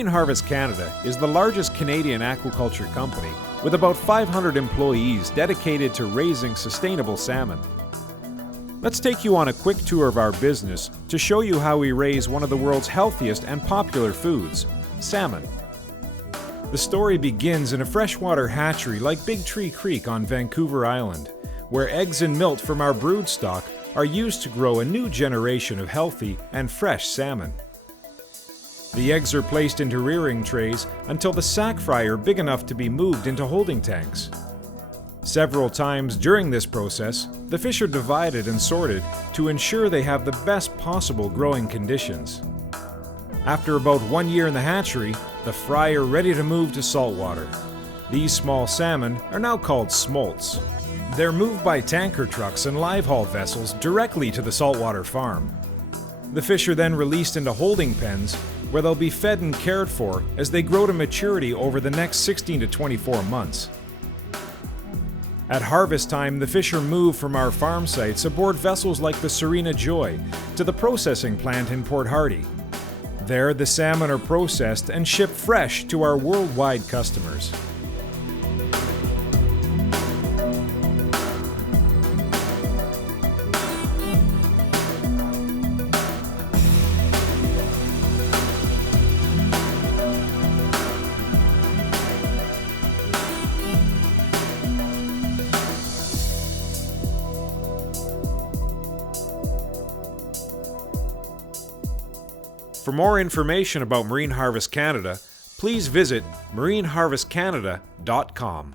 Marine Harvest Canada is the largest Canadian aquaculture company with about 500 employees dedicated to raising sustainable salmon. Let's take you on a quick tour of our business to show you how we raise one of the world's healthiest and popular foods, salmon. The story begins in a freshwater hatchery like Big Tree Creek on Vancouver Island, where eggs and milk from our brood stock are used to grow a new generation of healthy and fresh salmon. The eggs are placed into rearing trays until the sac fry are big enough to be moved into holding tanks. Several times during this process, the fish are divided and sorted to ensure they have the best possible growing conditions. After about 1 year in the hatchery, the fry are ready to move to saltwater. These small salmon are now called smolts. They're moved by tanker trucks and live haul vessels directly to the saltwater farm. The fish are then released into holding pens where they'll be fed and cared for as they grow to maturity over the next 16 to 24 months. At harvest time, the fish are moved from our farm sites aboard vessels like the Serena Joy to the processing plant in Port Hardy. There, the salmon are processed and shipped fresh to our worldwide customers. For more information about Marine Harvest Canada, please visit marineharvestcanada.com.